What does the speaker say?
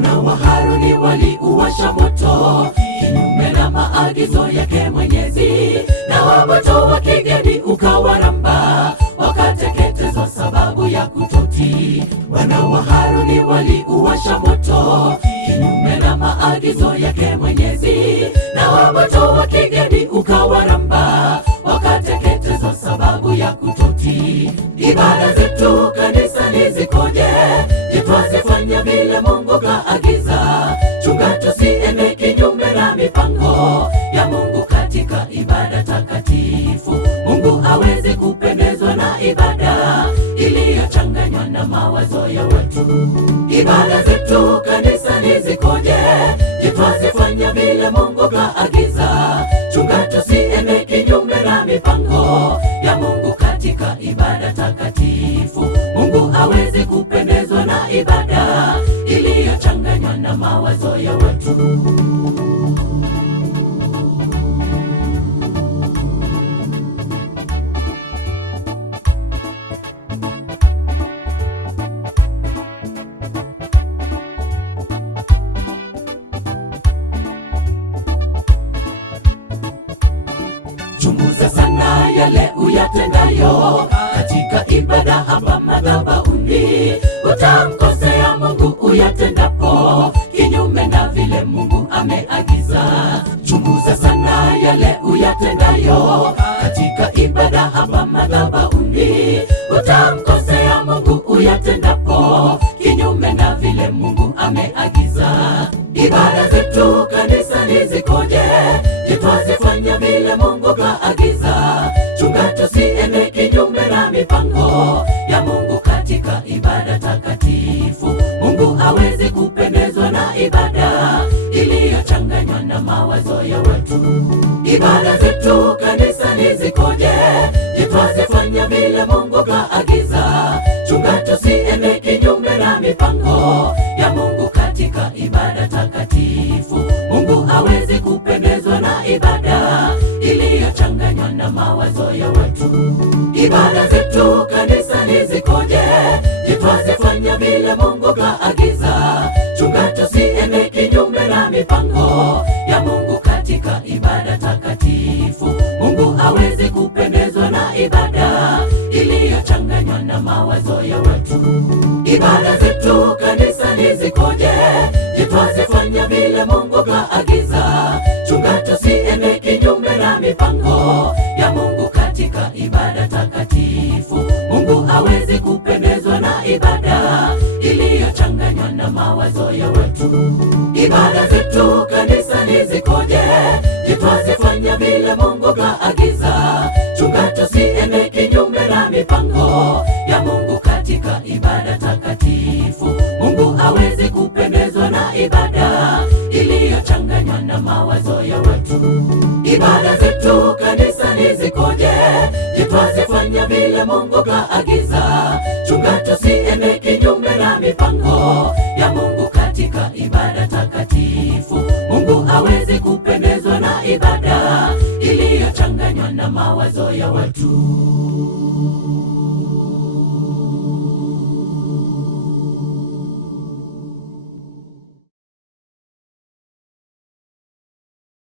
Wana wa Haruni waliuwasha moto kinyume na maagizo yake Mwenyezi, na wa moto wa kigeni ukawaramba, wakateketezwa sababu ya kutotii. Wana wa Haruni waliuwasha moto kinyume na maagizo yake Mwenyezi, na wa moto wa kigeni ukawaramba, wakateketezwa sababu ya kutotii. Ibada zetu kanisani zikoje? Je, twazifanya vile Mungu kaagiza? Chunga tusiende kinyume na mipango ya Mungu katika ibada takatifu. Mungu hawezi kupendezwa na ibada iliyochanganywa na mawazo ya watu. Ibada zetu kanisani zikoje? Je, twazifanya vile Mungu kaagiza? Chunga tusiende kinyume na mipango ya Mungu katika ibada takatifu. Mungu hawezi kupendezwa na ibada iliyochanganywa na mawazo ya watu. Chunguza sana yale uyatendayo katika ibada hapa madhabahuni. Utamkosea Mungu uyatendapo kinyume na vile Mungu ameagiza. Chunguza sana yale uyatendayo katika ibada hapa madhabahuni. Utamkosea Mungu uyatendapo kinyume na vile Mungu ameagiza. Ibada zetu kanisani zikoje? Je, twazifanya vile Mungu kaagiza? Chunga tusiende kinyume na mipango ya Mungu katika ibada takatifu. Mungu hawezi kupendezwa na ibada iliyochanganywa na mawazo ya watu. Ibada zetu kanisani zikoje? Je, twazifanya vile Mungu kaagiza? Chunga tusiende kinyume na mipango ya Mungu katika ibada takatifu. Mungu hawezi kupendezwa na ibada iliyochanganywa na mawazo ya watu. Ibada zetu kanisani zikoje? Je, twazifanya vile Mungu kaagiza? Chunga tusiende kinyume na mipango ya Mungu katika ibada takatifu. Mungu hawezi kupendezwa na ibada iliyochanganywa na mawazo ya watu. Ibada zetu kanisani zikoje? Je, twazifanya vile Mungu kaagiza? Chunga tusiende kinyume na mipango ya Mungu katika ibada takatifu. Mungu hawezi kupendezwa na ibada iliyochanganywa na mawazo ya watu. Ibada zetu kanisani zikoje? Je, twazifanya vile Mungu kaagiza? Chunga tusiende kinyume na mipango ya Mungu katika ibada takatifu. Mungu hawezi kupendezwa na ibada iliyochanganywa na mawazo ya watu. Ibada zetu kanisani zikoje? Je, twazifanya vile Mungu kaagiza? Chunga tusiende kinyume na mipango ya Mungu katika ibada takatifu. Mungu hawezi kupendezwa na ibada iliyochanganywa na mawazo ya watu.